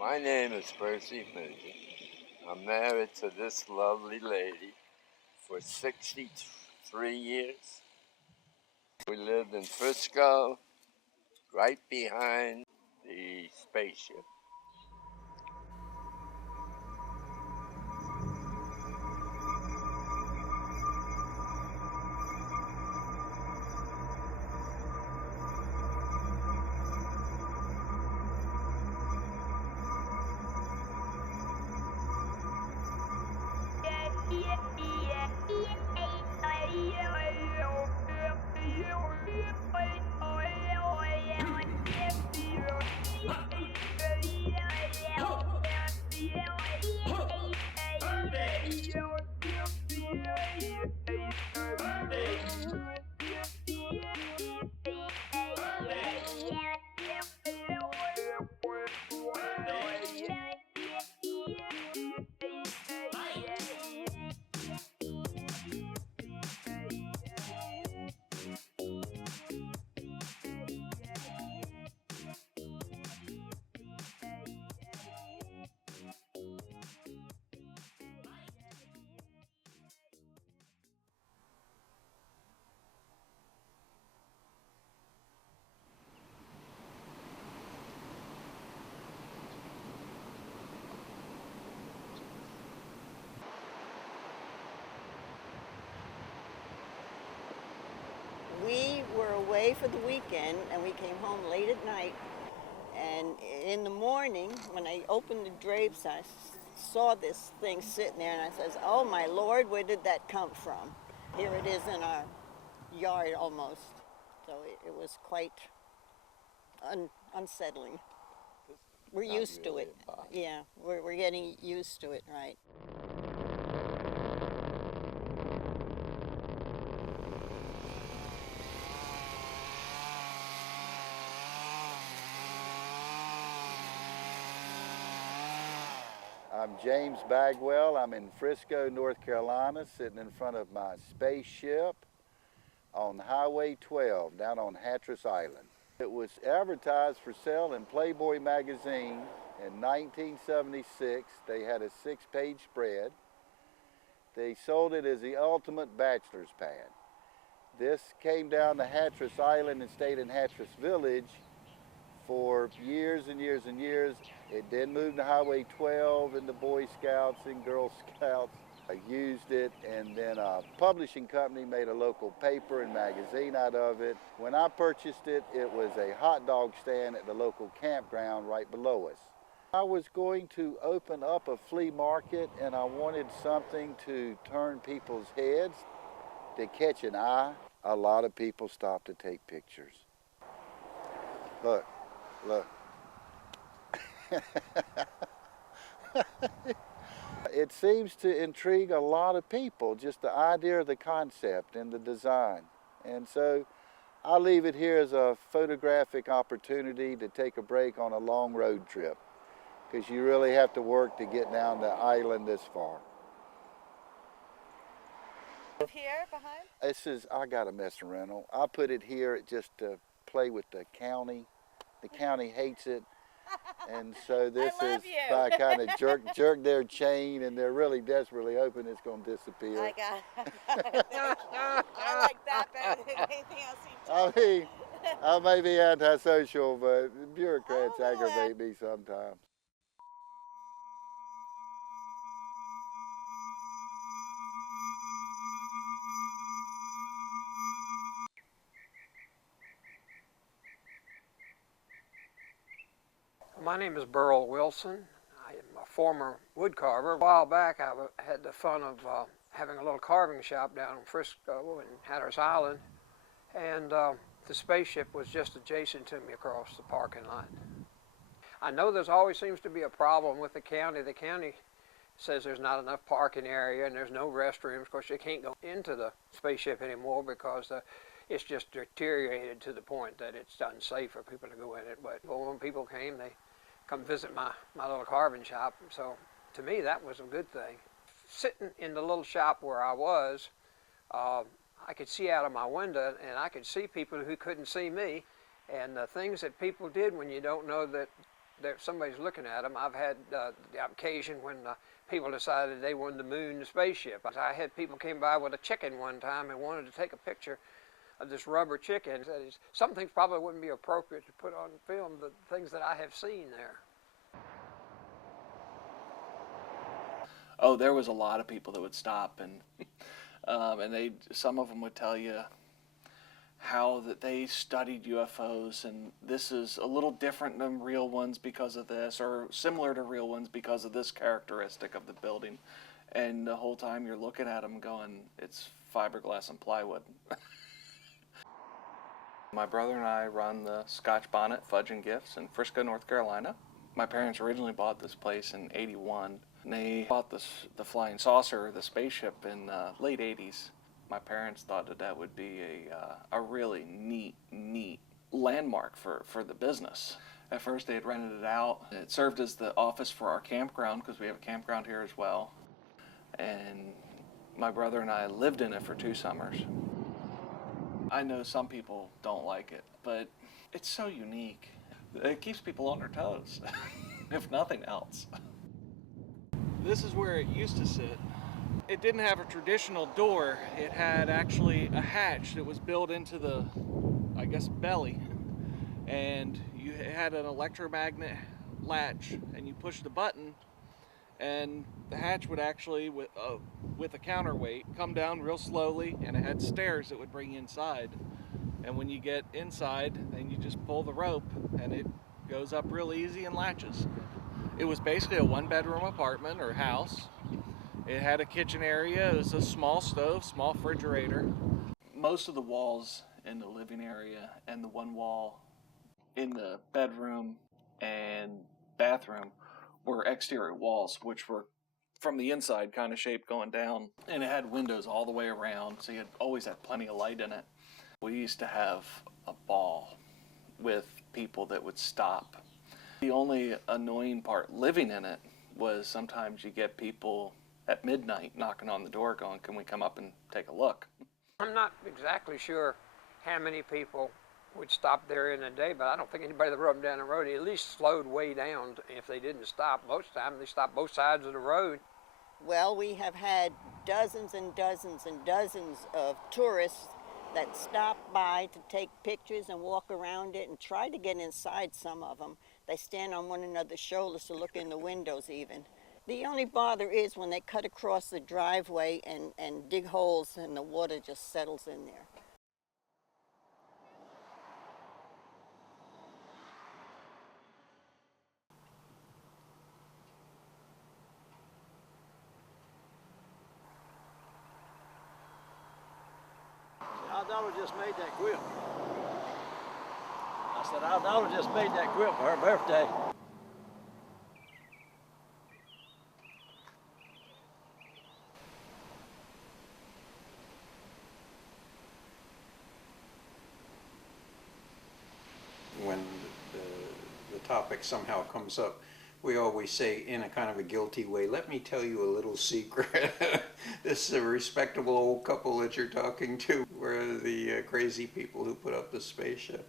My name is Percy Minton. I'm married to this lovely lady for 63 years. We lived in Frisco, right behind the spaceship. We were away for the weekend and we came home late at night, and in the morning when I opened the drapes I saw this thing sitting there, and I says, oh my Lord, where did that come from? Here it is in our yard almost. So it was quite unsettling. We're used to it. Yeah, we're getting used to it, right. I'm James Bagwell. I'm in Frisco, North Carolina, sitting in front of my spaceship on Highway 12 down on Hatteras Island. It was advertised for sale in Playboy magazine in 1976. They had a 6-page spread. They sold it as the ultimate bachelor's pad. This came down to Hatteras Island and stayed in Hatteras Village for years and years and years. It then moved to Highway 12, and the Boy Scouts and Girl Scouts used it, and then a publishing company made a local paper and magazine out of it. When I purchased it, it was a hot dog stand at the local campground right below us. I was going to open up a flea market, and I wanted something to turn people's heads, to catch an eye. A lot of people stopped to take pictures. Look. Look. It seems to intrigue a lot of people, just the idea of the concept and the design. And so I leave it here as a photographic opportunity to take a break on a long road trip, because you really have to work to get down the island this far. Here behind? I got a mess rental. I put it here just to play with the county. The county hates it, and so this is by kind of jerk their chain, and they're really desperately hoping it's going to disappear. I got it. I like that better than anything else you've told I mean, I may be antisocial, but bureaucrats aggravate me sometimes. My name is Burl Wilson. I am a former wood carver. A while back I had the fun of having a little carving shop down in Frisco and Hatteras Island, and the spaceship was just adjacent to me across the parking lot. I know there's always seems to be a problem with the county. The county says there's not enough parking area and there's no restrooms. Of course, you can't go into the spaceship anymore because it's just deteriorated to the point that it's unsafe for people to go in it. But when people came, they come visit my little carving shop. So to me, that was a good thing. Sitting in the little shop where I was, I could see out of my window, and I could see people who couldn't see me, and the things that people did when you don't know that somebody's looking at them. I've had the occasion when people decided they wanted to moon the spaceship. I had people came by with a chicken one time and wanted to take a picture of this rubber chicken. Some things probably wouldn't be appropriate to put on film, the things that I have seen there. Oh, there was a lot of people that would stop, and some of them would tell you how that they studied UFOs, and this is a little different than real ones because of this, or similar to real ones because of this characteristic of the building. And the whole time you're looking at them going, it's fiberglass and plywood. My brother and I run the Scotch Bonnet Fudge and Gifts in Frisco, North Carolina. My parents originally bought this place in '81. And they bought the flying saucer, the spaceship, in late '80s. My parents thought that would be a really neat landmark for the business. At first they had rented it out. It served as the office for our campground, because we have a campground here as well. And my brother and I lived in it for 2 summers. I know some people don't like it, but it's so unique. It keeps people on their toes, if nothing else. This is where it used to sit. It didn't have a traditional door. It had actually a hatch that was built into the, I guess, belly. And you had an electromagnet latch, and you push the button, and the hatch would actually, with a counterweight, come down real slowly, and it had stairs that would bring you inside. And when you get inside, then you just pull the rope, and it goes up real easy and latches. It was basically a 1-bedroom apartment or house. It had a kitchen area. It was a small stove, small refrigerator. Most of the walls in the living area and the one wall in the bedroom and bathroom were exterior walls, which were from the inside kind of shaped going down. And it had windows all the way around, so you always had plenty of light in it. We used to have a ball with people that would stop. The only annoying part living in it was sometimes you get people at midnight knocking on the door going, "Can we come up and take a look?" I'm not exactly sure how many people would stop there in a day, but I don't think anybody that rode them down the road at least slowed way down if they didn't stop. Most of the time they stopped both sides of the road. Well, we have had dozens and dozens and dozens of tourists that stop by to take pictures and walk around it and try to get inside. Some of them, they stand on one another's shoulders to look in the windows even. The only bother is when they cut across the driveway and dig holes and the water just settles in there. Our daughter just made that quilt. I said, our daughter just made that quilt for her birthday. When the topic somehow comes up, we always say in a kind of a guilty way, "Let me tell you a little secret." This is a respectable old couple that you're talking to. We're the crazy people who put up the spaceship.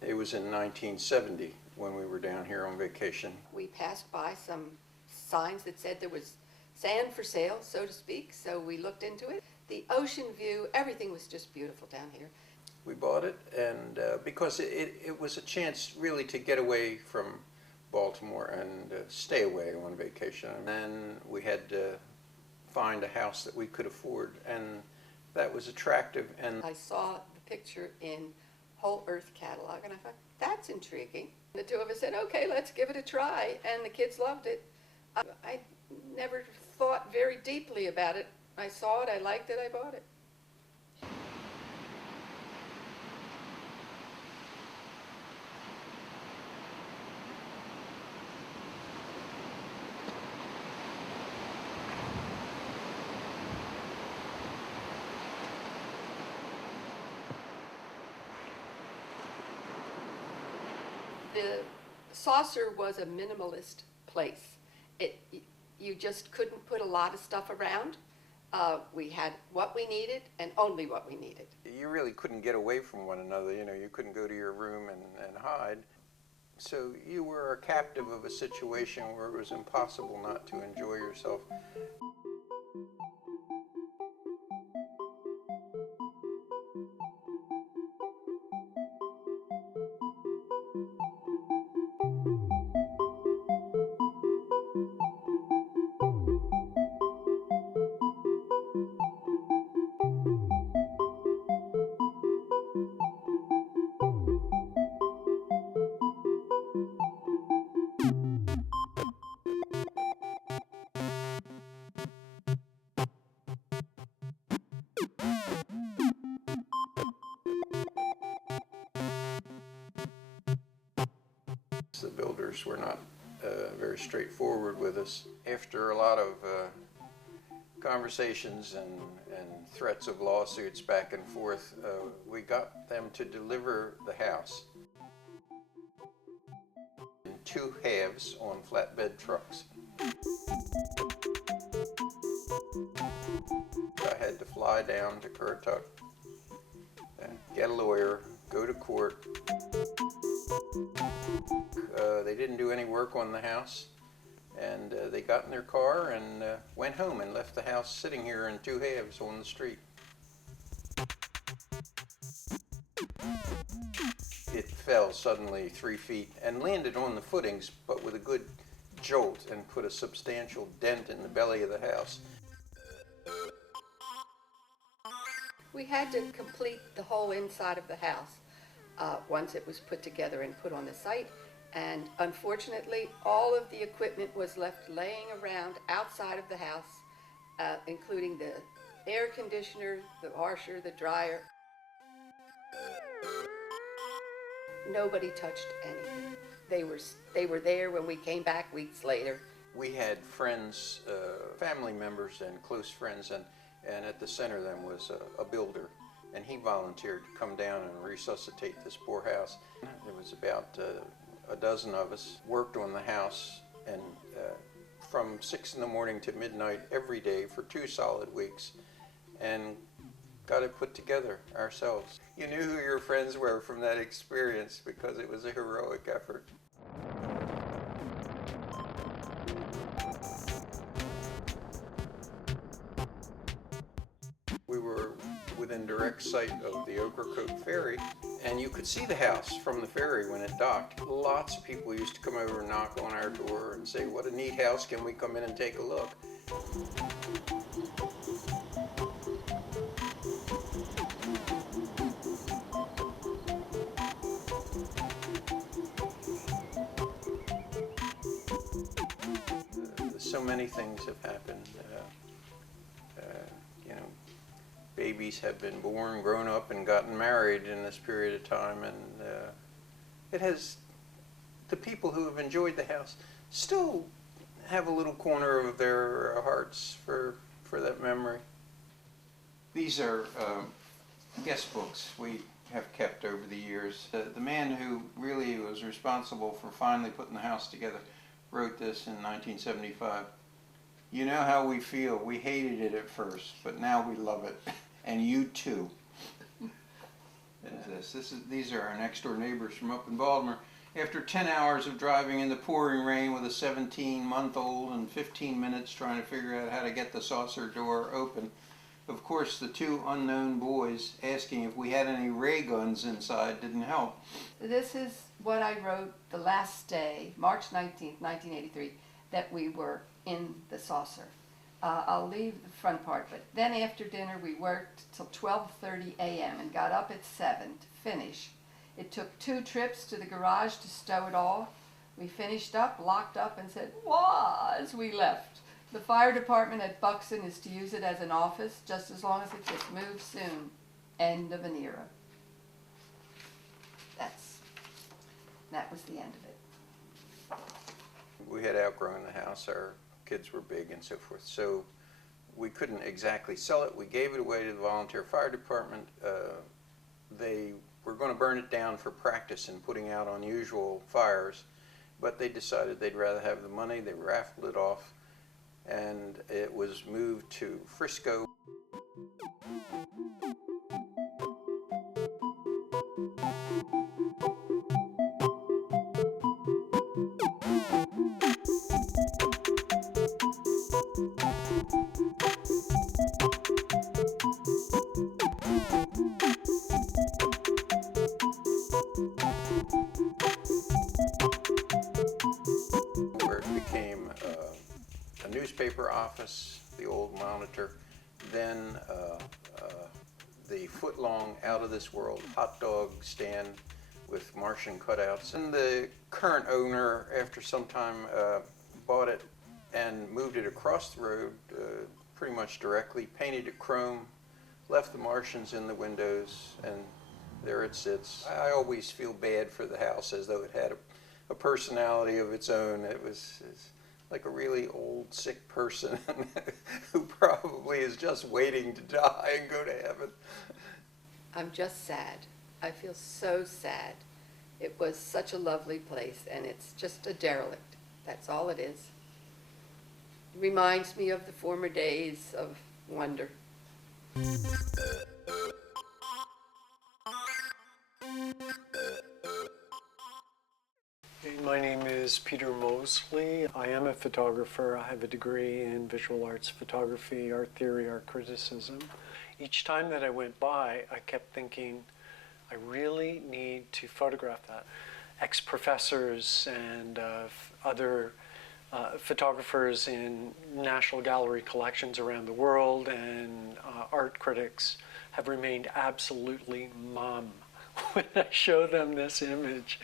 It was in 1970 when we were down here on vacation. We passed by some signs that said there was sand for sale, so to speak, so we looked into it. The ocean view, everything was just beautiful down here. We bought it, and because it was a chance really to get away from Baltimore and stay away on vacation. And then we had to find a house that we could afford, and that was attractive. And I saw the picture in Whole Earth catalog, and I thought, that's intriguing. The two of us said, okay, let's give it a try, and the kids loved it. I never thought very deeply about it. I saw it, I liked it, I bought it. The saucer was a minimalist place. You just couldn't put a lot of stuff around. We had what we needed and only what we needed. you really couldn't get away from one another. You know, you couldn't go to your room and hide. So you were a captive of a situation where it was impossible not to enjoy yourself. The builders were not very straightforward with us. After a lot of conversations and threats of lawsuits back and forth, we got them to deliver the house in two halves on flatbed trucks. I had to fly down to Currituck and get a lawyer, go to court. They didn't do any work on the house, and they got in their car and went home and left the house sitting here in two halves on the street. It fell suddenly 3 feet and landed on the footings, but with a good jolt, and put a substantial dent in the belly of the house. We had to complete the whole inside of the house once it was put together and put on the site. And unfortunately, all of the equipment was left laying around outside of the house, including the air conditioner, the washer, the dryer. Nobody touched anything. They were there when we came back weeks later. We had friends, family members and close friends, and at the center of them was a builder, and he volunteered to come down and resuscitate this poor house. There was about a dozen of us worked on the house, and from 6 in the morning to midnight every day for 2 solid weeks, and got it put together ourselves. You knew who your friends were from that experience because it was a heroic effort. We were within direct sight of the Ocracoke Ferry, and you could see the house from the ferry when it docked. Lots of people used to come over and knock on our door and say, "What a neat house, can we come in and take a look?" So many things have happened. Babies have been born, grown up, and gotten married in this period of time, and it has, the people who have enjoyed the house still have a little corner of their hearts for that memory. These are guest books we have kept over the years. The man who really was responsible for finally putting the house together wrote this in 1975. "You know how we feel. We hated it at first, but now we love it. And you too." These are our next door neighbors from up in Baltimore. After 10 hours of driving in the pouring rain with a 17-month-old and 15 minutes trying to figure out how to get the saucer door open, of course the two unknown boys asking if we had any ray guns inside didn't help. This is what I wrote the last day, March 19th, 1983, that we were in the saucer. I'll leave the front part, but then after dinner we worked till 12:30 a.m. and got up at 7 to finish. It took 2 trips to the garage to stow it all. We finished up, locked up, and said, "Wah!" as we left. The fire department at Buxton is to use it as an office just as long as it gets moved soon. End of an era. That was the end of it. We had outgrown the house, our kids were big and so forth, so we couldn't exactly sell it. We gave it away to the volunteer fire department. They were going to burn it down for practice in putting out unusual fires, but they decided they'd rather have the money. They raffled it off, and it was moved to Frisco. newspaper office, the old Monitor, then the foot-long, out-of-this-world hot dog stand with Martian cutouts. And the current owner, after some time, bought it and moved it across the road pretty much directly, painted it chrome, left the Martians in the windows, and there it sits. I always feel bad for the house, as though it had a personality of its own. It's like a really old, sick person who probably is just waiting to die and go to heaven. I'm just sad. I feel so sad. It was such a lovely place, and it's just a derelict. That's all it is. It reminds me of the former days of wonder. My name is Peter Mosley. I am a photographer. I have a degree in visual arts photography, art theory, art criticism. Each time that I went by, I kept thinking, I really need to photograph that. Ex-professors and other photographers in National Gallery collections around the world and art critics have remained absolutely mum when I show them this image.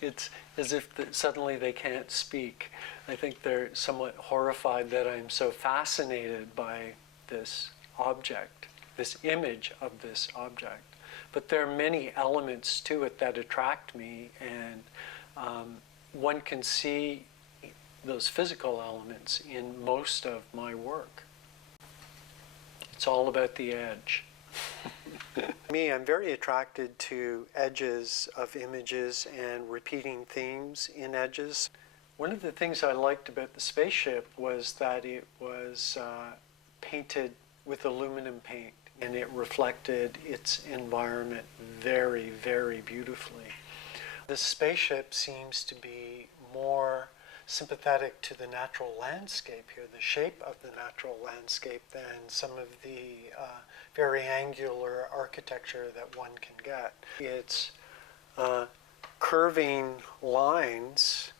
It's as if suddenly they can't speak. I think they're somewhat horrified that I'm so fascinated by this object, this image of this object. But there are many elements to it that attract me, and one can see those physical elements in most of my work. It's all about the edge. Me, I'm very attracted to edges of images and repeating themes in edges. One of the things I liked about the spaceship was that it was painted with aluminum paint, and it reflected its environment very, very beautifully. The spaceship seems to be more sympathetic to the natural landscape here, the shape of the natural landscape, than some of the very angular architecture that one can get. Its curving lines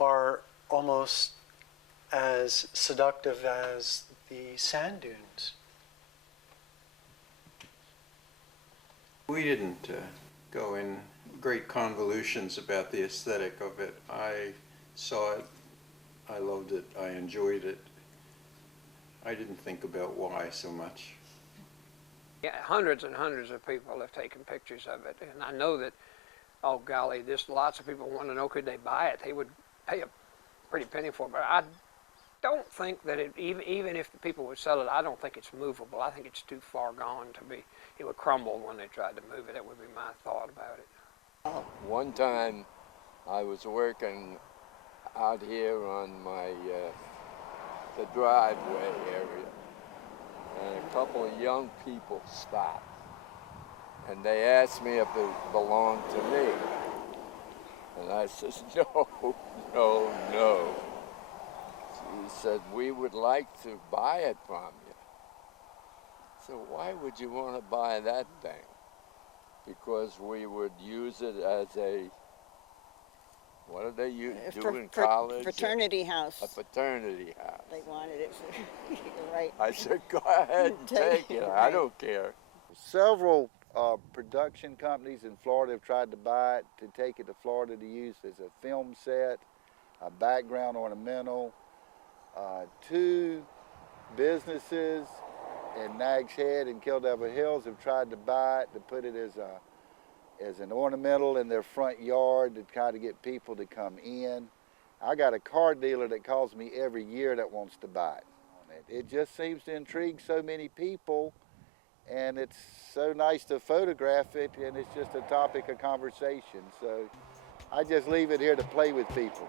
are almost as seductive as the sand dunes. We didn't go in great convolutions about the aesthetic of it. I saw it, I loved it, I enjoyed it. I didn't think about why so much. Yeah, hundreds and hundreds of people have taken pictures of it, and I know that, oh golly, just lots of people want to know, could they buy it? They would pay a pretty penny for it, but I don't think that even if the people would sell it, I don't think it's movable. I think it's too far gone to be, it would crumble when they tried to move it. That would be my thought about it. One time I was working out here on my the driveway area, and a couple of young people stopped, and they asked me if it belonged to me, and I said, no, no, no. He said, we would like to buy it from you. So why would you want to buy that thing? Because we would use it as a, what do they do in college? Fraternity house. A fraternity house. They wanted it. You're right. I said, go ahead and take it. I don't care. Several production companies in Florida have tried to buy it, to take it to Florida to use as a film set, a background ornamental. Two businesses in Nags Head and Kill Devil Hills have tried to buy it, to put it as an ornamental in their front yard to kind of get people to come in. I got a car dealer that calls me every year that wants to buy it. It just seems to intrigue so many people, and it's so nice to photograph it, and it's just a topic of conversation. So I just leave it here to play with people.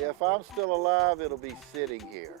If I'm still alive, it'll be sitting here.